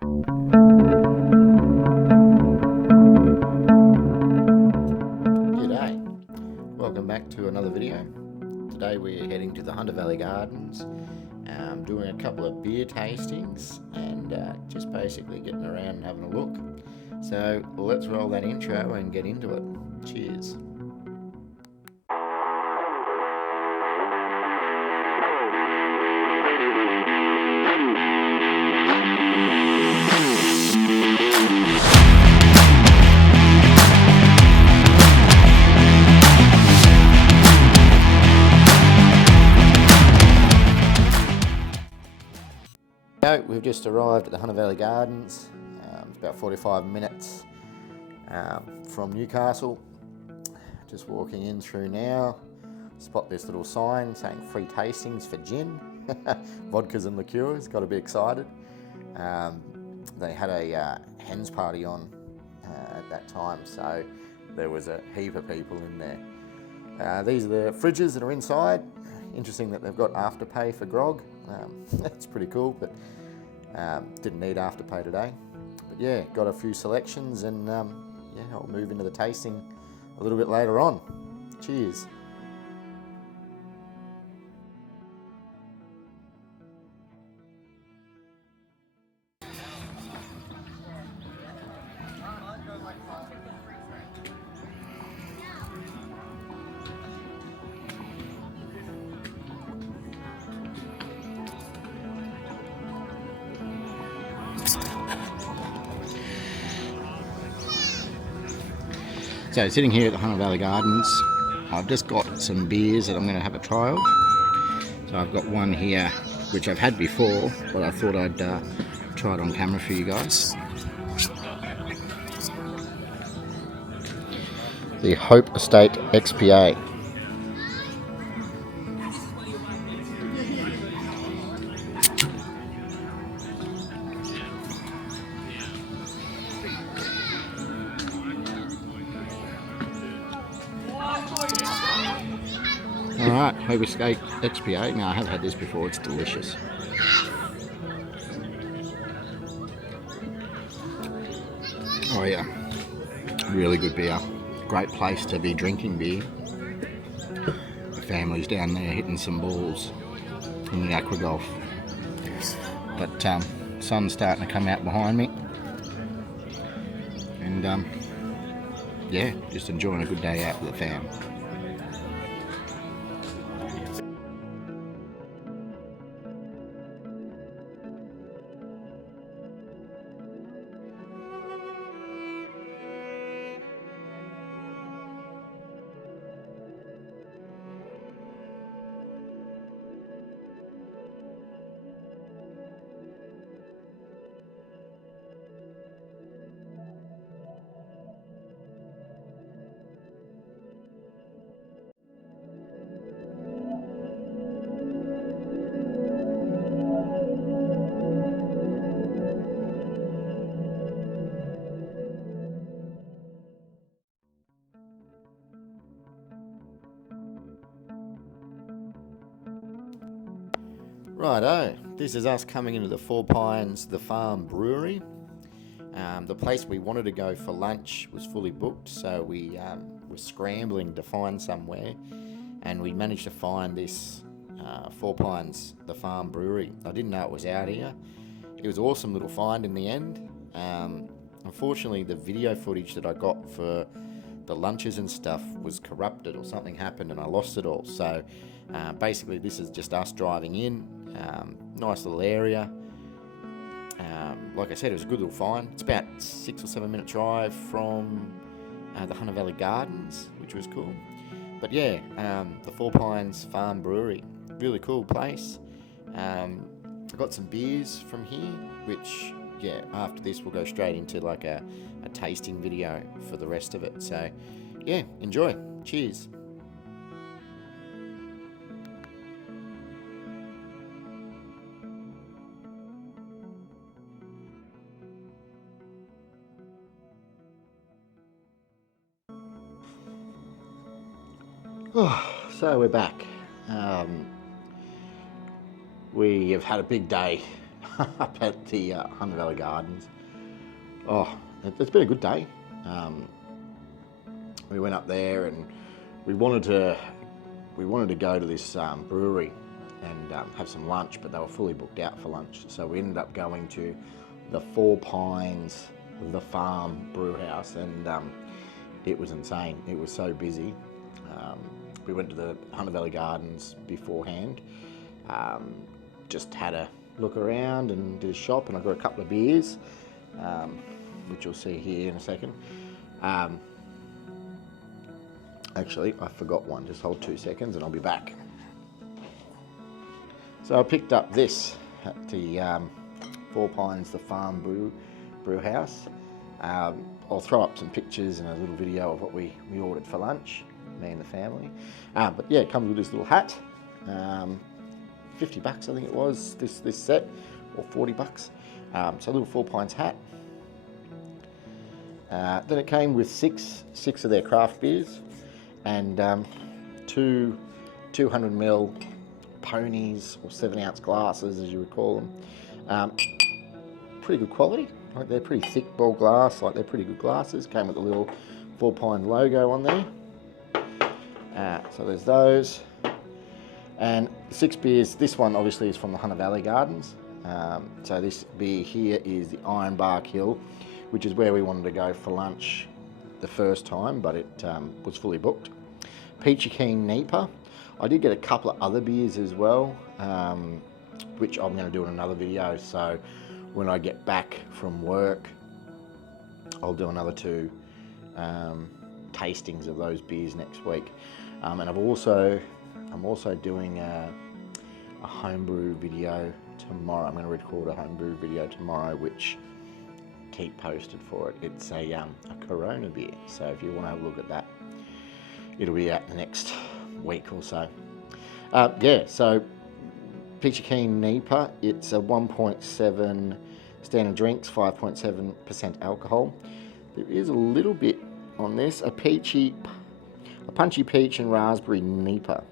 G'day, welcome back to another video. Today we're heading to the Hunter Valley Gardens, doing a couple of beer tastings and just basically getting around and having a look. So let's roll that intro and get into it. Cheers. We've just arrived at the Hunter Valley Gardens. It's about 45 minutes from Newcastle. Just walking in through now. Spot this little sign saying free tastings for gin, vodkas and liqueurs. Got to be excited. They had a hens party on at that time, so there was a heap of people in there. These are the fridges that are inside. Interesting that they've got afterpay for grog. That's pretty cool, but didn't need afterpay today. But yeah, got a few selections, and yeah, I'll move into the tasting a little bit later on. Cheers. So sitting here at the Hunter Valley Gardens, I've just got some beers that I'm going to have a try of. So I've got one here which I've had before, but I thought I'd try it on camera for you guys. The Hope Estate XPA. Alright, Hope Estate XPA. Now I have had this before, it's delicious. Oh yeah, really good beer. Great place to be drinking beer. The family's down there hitting some balls in the aqua golf. But sun's starting to come out behind me. And yeah, just enjoying a good day out with the fam. Righto, this is us coming into the Four Pines, the Farm Brewery. The place we wanted to go for lunch was fully booked, so we were scrambling to find somewhere, and we managed to find this Four Pines, the Farm Brewery. I didn't know it was out here. It was an awesome little find in the end. Unfortunately, the video footage that I got for the lunches and stuff was corrupted, or something happened and I lost it all. So basically this is just us driving in. Nice little area. Like I said, it was a good little find. It's about 6 or 7 minute drive from the Hunter Valley Gardens, which was cool. But yeah, the Four Pines Farm Brewery, really cool place. I got some beers from here, which yeah, after this we'll go straight into like a tasting video for the rest of it. So yeah, enjoy. Cheers. So we're back. We have had a big day up at the Hunter Valley Gardens. Oh, it's been a good day. We went up there and we wanted to go to this brewery and have some lunch, but they were fully booked out for lunch. So we ended up going to the Four Pines, the Farm Brew House, and it was insane. It was so busy. We went to the Hunter Valley Gardens beforehand, just had a look around and did a shop, and I got a couple of beers, which you'll see here in a second. Actually, I forgot one. Just hold 2 seconds and I'll be back. So I picked up this at the Four Pines, the Farm Brew House. I'll throw up some pictures and a little video of what we ordered for lunch, me and the family. But yeah, it comes with this little hat. $50 I think it was, this set, or $40. So a little Four Pines hat. Then it came with six of their craft beers and two 200ml ponies, or 7-ounce glasses as you would call them. Pretty good quality. Like, they're pretty thick ball glass, like they're pretty good glasses. Came with a little Four Pines logo on there. So there's those. And 6 beers, this one obviously is from the Hunter Valley Gardens. So this beer here is the Ironbark Hill, which is where we wanted to go for lunch the first time, but it was fully booked. Peachy Keen Nipah. I did get a couple of other beers as well, which I'm going to do in another video. So when I get back from work, I'll do another 2 tastings of those beers next week. And I'm also doing a homebrew video tomorrow. I'm going to record a homebrew video tomorrow, which keep posted for it. It's a Corona beer, so if you want to have a look at that, it'll be out the next week or so. Yeah, so Peachy Keen Nipah, it's a 1.7 standard drinks, 5.7% alcohol. There is a little bit on this, a punchy peach and raspberry Nipah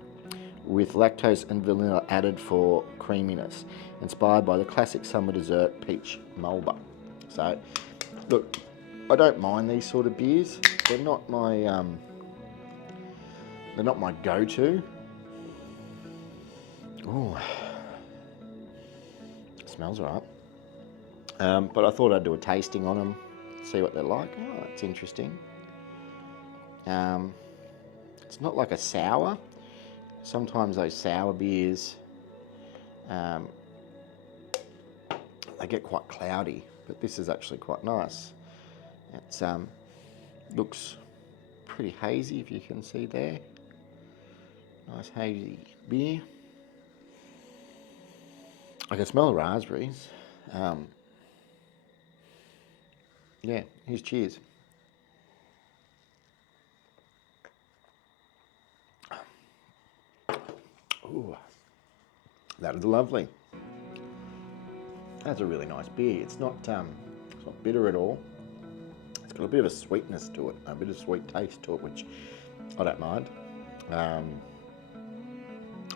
with lactose and vanilla added for creaminess, inspired by the classic summer dessert peach Melba. So, look, I don't mind these sort of beers. They're not my go-to. Ooh, smells right. But I thought I'd do a tasting on them, see what they're like. Oh, that's interesting. It's not like a sour. Sometimes those sour beers, they get quite cloudy. But this is actually quite nice. It looks pretty hazy, if you can see there. Nice hazy beer. I can smell the raspberries. Yeah, here's cheers. Ooh, that is lovely. That's a really nice beer. It's not bitter at all. It's got a bit of a sweetness to it, a bit of sweet taste to it, which I don't mind.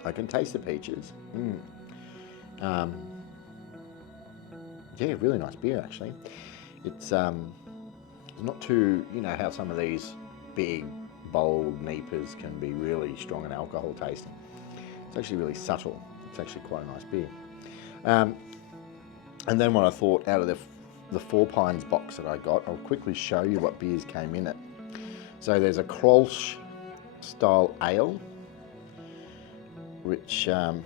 I can taste the peaches. Yeah, really nice beer actually. It's not too, you know how some of these big, bold Nipahs can be really strong in alcohol tasting. It's actually really subtle. It's actually quite a nice beer. And then what I thought, out of the Four Pines box that I got, I'll quickly show you what beers came in it. So there's a Krolsch style ale, which I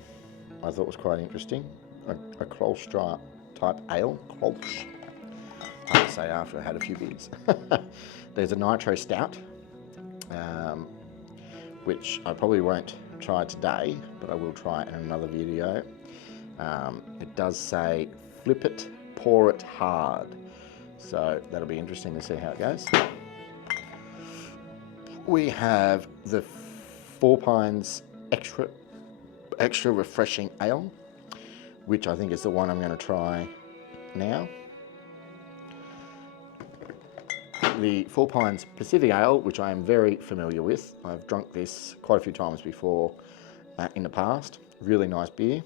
thought was quite interesting. A Krolsch type ale, Krolsch. I have to say after I had a few beers. There's a nitro stout, which I probably won't try today, but I will try it in another video. It does say flip it, pour it hard. So that'll be interesting to see how it goes. We have the Four Pines extra refreshing ale, which I think is the one I'm going to try now. The Four Pines Pacific Ale, which I am very familiar with. I've drunk this quite a few times before in the past. Really nice beer.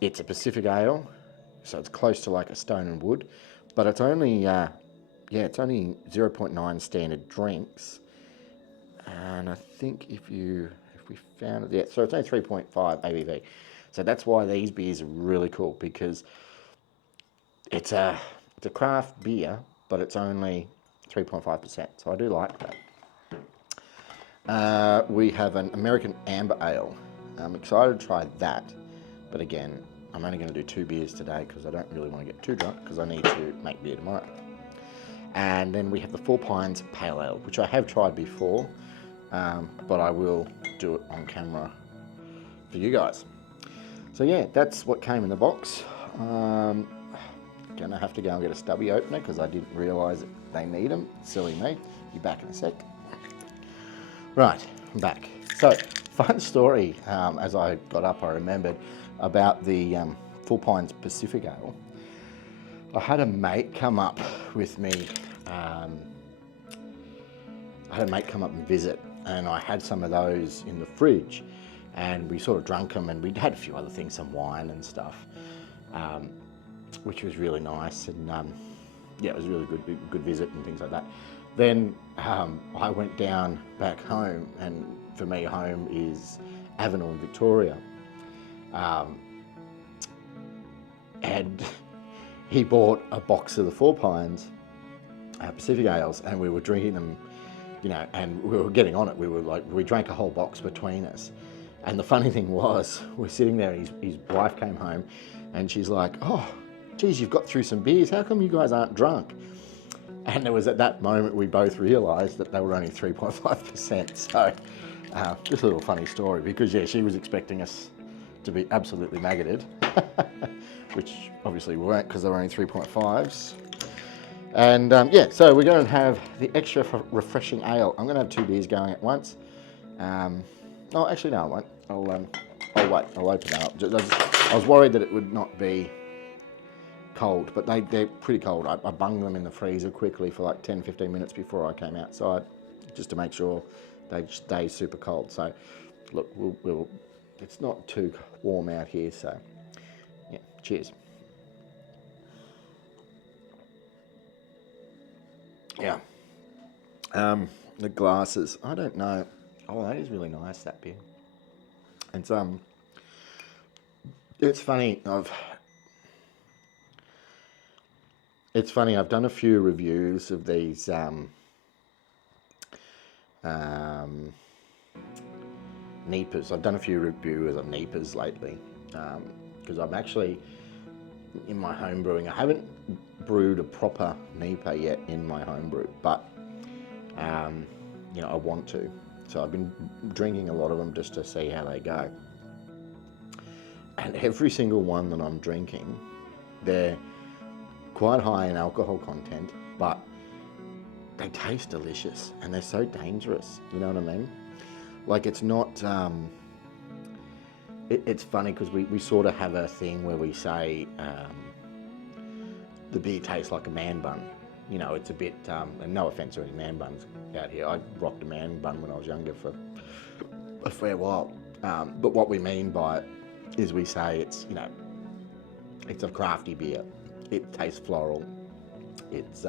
It's a Pacific ale, so it's close to like a Stone and Wood, but it's only it's only 0.9 standard drinks, and I think if we found it, yeah, so it's only 3.5 ABV. So that's why these beers are really cool, because it's a craft beer, but it's only 3.5%. So I do like that. We have an American Amber Ale. I'm excited to try that, but again, I'm only going to do 2 beers today because I don't really want to get too drunk because I need to make beer tomorrow. And then we have the Four Pines Pale Ale, which I have tried before, but I will do it on camera for you guys. So yeah, that's what came in the box. Gonna have to go and get a stubby opener because I didn't realise that they need them. Silly me. Be back in a sec. Right, I'm back. So, fun story. As I got up, I remembered about the Four Pines Pacific Ale. I had a mate come up with me. I had a mate come up and visit, and I had some of those in the fridge, and we sort of drank them, and we'd had a few other things, some wine and stuff, which was really nice, and yeah, it was a really good visit and things like that. Then I went down back home, and for me, home is Avenel in Victoria, and he bought a box of the Four Pines Pacific Ales, and we were drinking them, you know, and we were getting on it. We drank a whole box between us. And the funny thing was, we're sitting there, and his wife came home, and she's like, "Oh, geez, you've got through some beers. How come you guys aren't drunk?" And it was at that moment we both realised that they were only 3.5%. So just a little funny story, because yeah, she was expecting us to be absolutely maggoted, which obviously we weren't because they were only 3.5s. And yeah, so we're going to have the extra refreshing ale. I'm going to have 2 beers going at once. Oh, actually, no, I won't. I'll wait. I'll open that up. I was worried that it would not be cold, but they're pretty cold. I bunged them in the freezer quickly for like 10-15 minutes before I came outside, just to make sure they stay super cold. So, look, it's not too warm out here, so yeah, cheers. Yeah. The glasses, I don't know. Oh, that is really nice, that beer. It's funny. I've done a few reviews of these Neepers. I've done a few reviews of Neepers lately because I'm actually in my home brewing. I haven't brewed a proper Neeper yet in my home brew, but you know, I want to. So I've been drinking a lot of them just to see how they go. And every single one that I'm drinking, they're quite high in alcohol content, but they taste delicious, and they're so dangerous. You know what I mean? Like, it's not. It's funny because we sort of have a thing where we say the beer tastes like a man bun. You know, it's a bit. And no offense to any man buns out here. I rocked a man bun when I was younger for a fair while. But what we mean by it is we say it's, you know, it's a crafty beer. It tastes floral. It's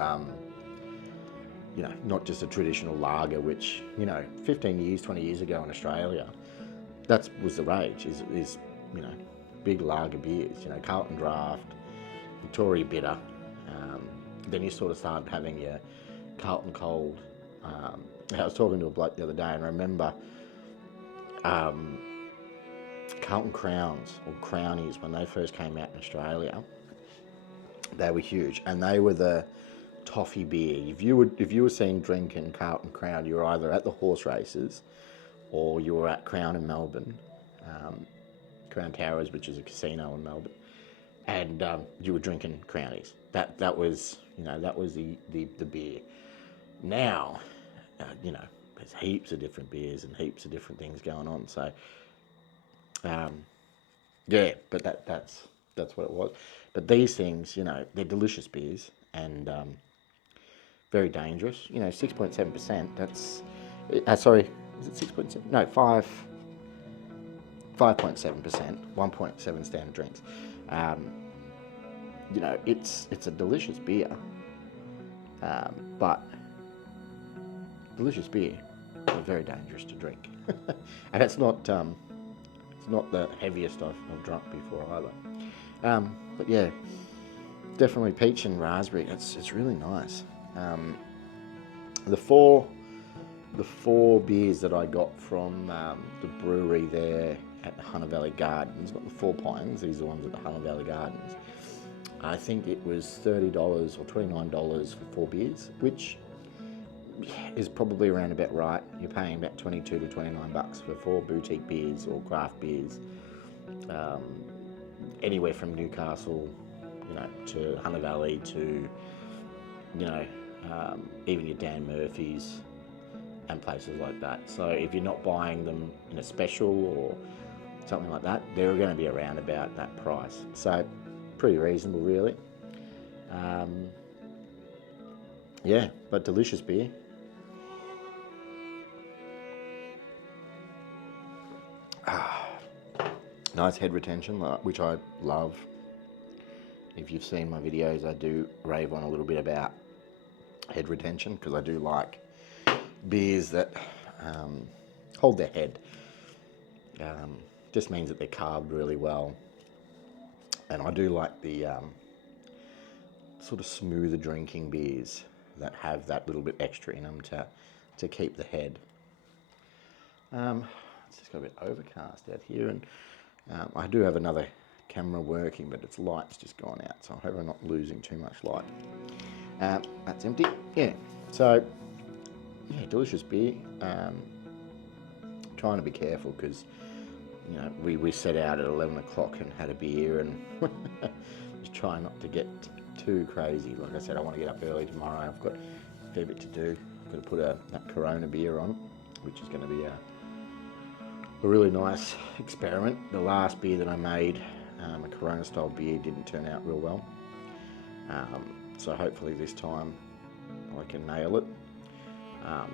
you know, not just a traditional lager, which, you know, 15 years, 20 years ago in Australia, that was the rage, is you know, big lager beers, you know, Carlton Draft, Victoria Bitter. Then you sort of started having your Carlton Cold. I was talking to a bloke the other day, and I remember Carlton Crowns, or Crownies, when they first came out in Australia, they were huge, and they were the toffee beer. If you were seen drinking Carlton Crown, you were either at the horse races or you were at Crown in Melbourne, Crown Towers, which is a casino in Melbourne, and you were drinking Crownies. That was, you know, that was the beer. Now, you know, there's heaps of different beers and heaps of different things going on. So, yeah, but that's what it was. But these things, you know, they're delicious beers, and very dangerous. You know, 6.7%. That's sorry, is it 6.7? No, 5. 5.7%, 1.7 standard drinks. You know, it's a delicious beer, but delicious beer is very dangerous to drink, and it's not the heaviest I've drunk before either. But yeah, definitely peach and raspberry. It's really nice. The four beers that I got from the brewery there at the Hunter Valley Gardens, not the Four Pines, these are the ones at the Hunter Valley Gardens. I think it was $30 or $29 for 4 beers, which is probably around about right. You're paying about $22 to $29 for 4 boutique beers or craft beers, anywhere from Newcastle, you know, to Hunter Valley to, you know, even your Dan Murphy's and places like that. So if you're not buying them in a special or something like that, they're going to be around about that price. So pretty reasonable, really. Yeah, but delicious beer. Nice head retention, which I love. If you've seen my videos, I do rave on a little bit about head retention, because I do like beers that hold their head. Just means that they're carved really well. And I do like the sort of smoother drinking beers that have that little bit extra in them to keep the head. It's just got a bit overcast out here, and I do have another camera working, but its light's just gone out, so I hope I'm not losing too much light. That's empty. Yeah, so yeah, delicious beer. Trying to be careful because, you know, we set out at 11 o'clock and had a beer, and just trying not to get too crazy. Like I said, I want to get up early tomorrow. I've got a fair bit to do. I've got to put that Corona beer on, which is going to be a really nice experiment. The last beer that I made, a Corona style beer, didn't turn out real well. So hopefully this time I can nail it.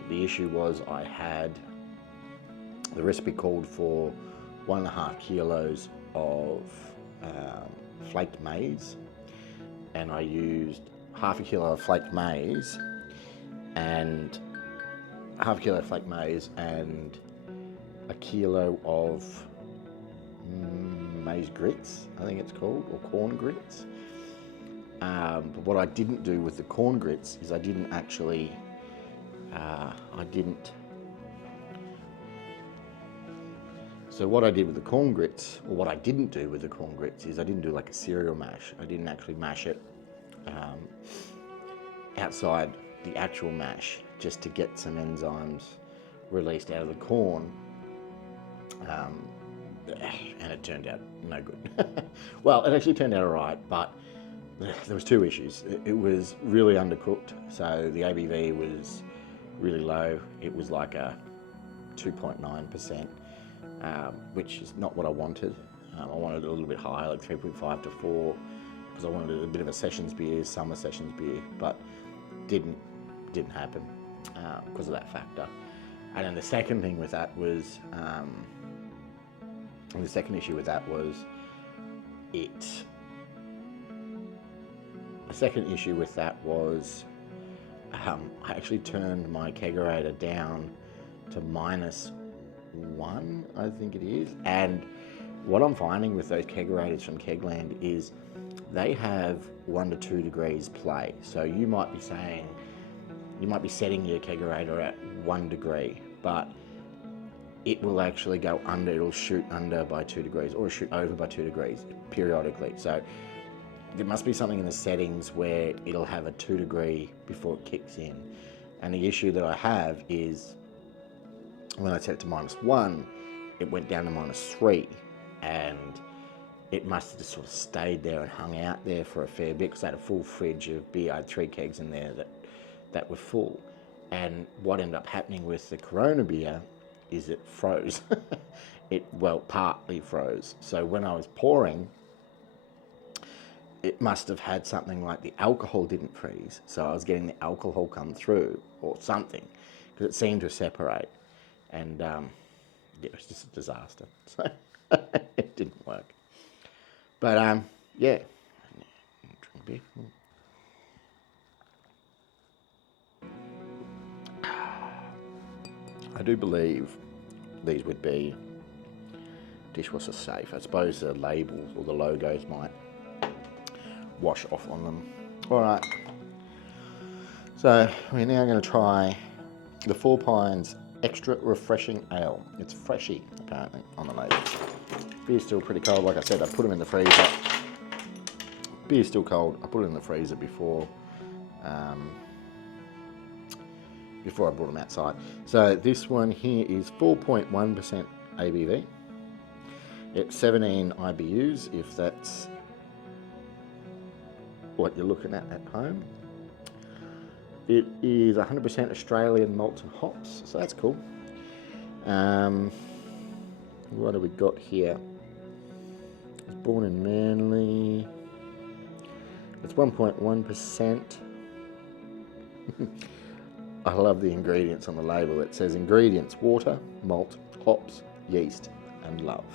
The issue was the recipe called for 1.5 kilos of flaked maize, and I used half a kilo of flaked maize and a kilo of maize grits, I think it's called, or corn grits. But what I didn't do with the corn grits is I didn't So what I did with the corn grits, or what I didn't do with the corn grits, is I didn't do like a cereal mash. I didn't actually mash it outside the actual mash, just to get some enzymes released out of the corn. And it turned out no good. Well, it actually turned out all right, but there was 2 issues. It was really undercooked, so the ABV was really low. It was like a 2.9%, which is not what I wanted. I wanted it a little bit higher, like 3.5 to 4, because I wanted a bit of a sessions beer, summer sessions beer, but didn't happen because of that factor. And then the second thing with that was, the second issue with that was I actually turned my kegerator down to -1, I think it is. And what I'm finding with those kegerators from Kegland is they have 1 to 2 degrees play. So you might be setting your kegerator at 1 degree, but it will actually go under, it'll shoot under by 2 degrees or shoot over by 2 degrees periodically. So there must be something in the settings where it'll have a 2 degree before it kicks in. And the issue that I have is when I set it to -1, it went down to -3, and it must have just sort of stayed there and hung out there for a fair bit, because I had a full fridge of beer. I had 3 kegs in there that were full. And what ended up happening with the Corona beer is it froze. It partly froze. So when I was pouring, it must have had something like the alcohol didn't freeze. So I was getting the alcohol come through or something, because it seemed to separate. And it was just a disaster. So It didn't work. But yeah. Drink beer. I do believe these would be dishwasher safe. I suppose the labels or the logos might wash off on them. All right. So we're now going to try the Four Pines Extra Refreshing Ale. It's freshy, apparently, on the label. Beer's still pretty cold. Like I said, I put them in the freezer. Beer's still cold. I put it in the freezer before I brought them outside. So this one here is 4.1% ABV. It's 17 IBUs, if that's what you're looking at home. It is 100% Australian malts and hops, so that's cool. What have we got here? It's born in Manly. It's 1.1%. I love the ingredients on the label. It says ingredients: water, malt, hops, yeast, and love.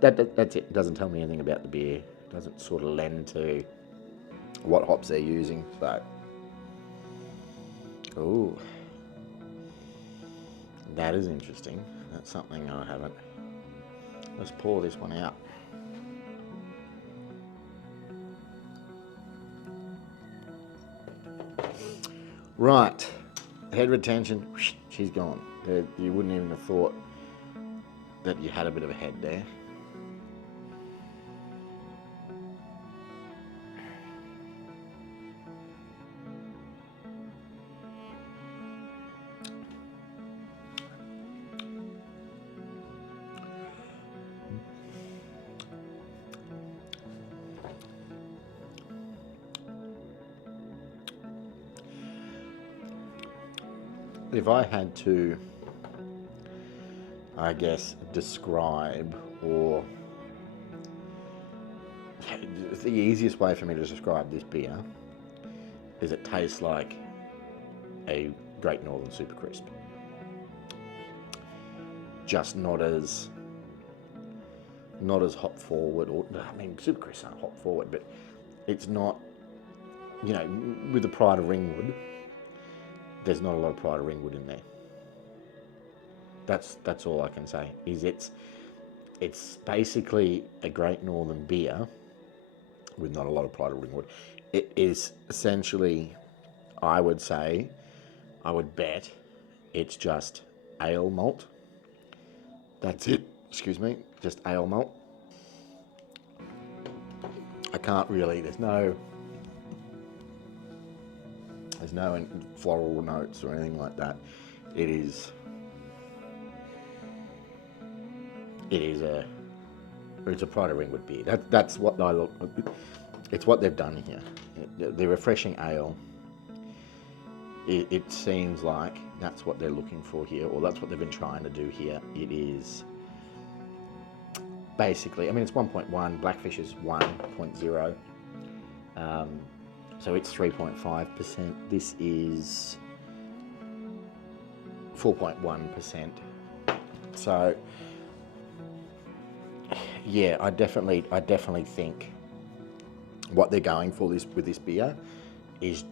That's it. It doesn't tell me anything about the beer. It doesn't sort of lend to what hops they're using. So, ooh, that is interesting. That's something I haven't. Let's pour this one out. Right, head retention, she's gone. You wouldn't even have thought that you had a bit of a head there. If I had to, I guess, describe, or the easiest way for me to describe this beer is it tastes like a Great Northern Super Crisp. Just not as hop forward, or I mean, Super Crisps aren't hop forward, but it's not, you know, with the Pride of Ringwood. There's not a lot of Pride of Ringwood in there. That's all I can say. Is it's basically a Great Northern beer with not a lot of Pride of Ringwood. It is essentially, I would bet, it's just ale malt. That's it. Excuse me, just ale malt. I can't really. There's no floral notes or anything like that. It's a Pride of Ringwood beer. That's what I look. It's what they've done here. The refreshing ale. It seems like that's what they're looking for here, or that's what they've been trying to do here. It is basically, I mean, it's 1.1. Blackfish is 1.0. So it's 3.5%. This is 4.1%. So yeah, I definitely think what they're going for with this beer is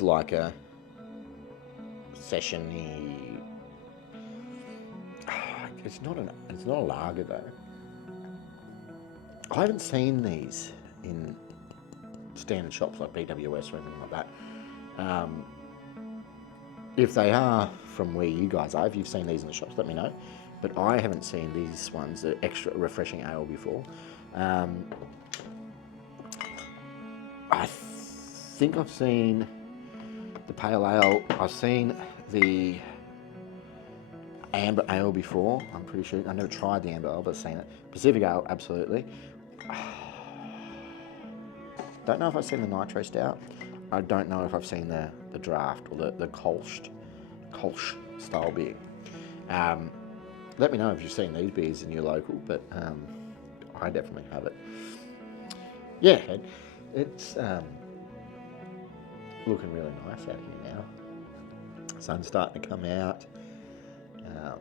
like a session-y. It's not a lager though. I haven't seen these in standard shops like BWS or anything like that. If they are from where you guys are, if you've seen these in the shops, let me know. But I haven't seen these ones, the extra refreshing ale, before. I think I've seen the pale ale. I've seen the amber ale before. I'm pretty sure. I've never tried the amber ale, but I've seen it. Pacific ale, absolutely. Don't know if I've seen the nitro stout. I don't know if I've seen the draft or the Kolsch style beer. Let me know if you've seen these beers in your local, but I definitely have it. Yeah, it's looking really nice out here now. Sun's starting to come out. Um,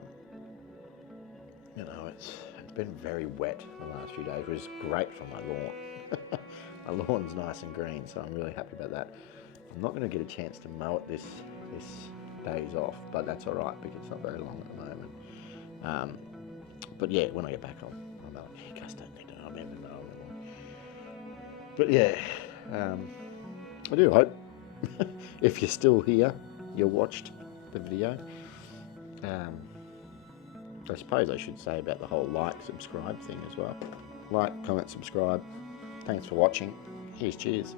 you know, it's been very wet the last few days, which is great for my lawn. My lawn's nice and green, so I'm really happy about that. I'm not going to get a chance to mow it this days off, but that's all right because it's not very long at the moment. But yeah, when I get back, I'll mow it. Yeah, you guys don't need to know I'm in the mow anymore. But yeah, I do hope if you're still here, you watched the video. I suppose I should say about the whole like, subscribe thing as well. Like, comment, subscribe. Thanks for watching. Here's cheers.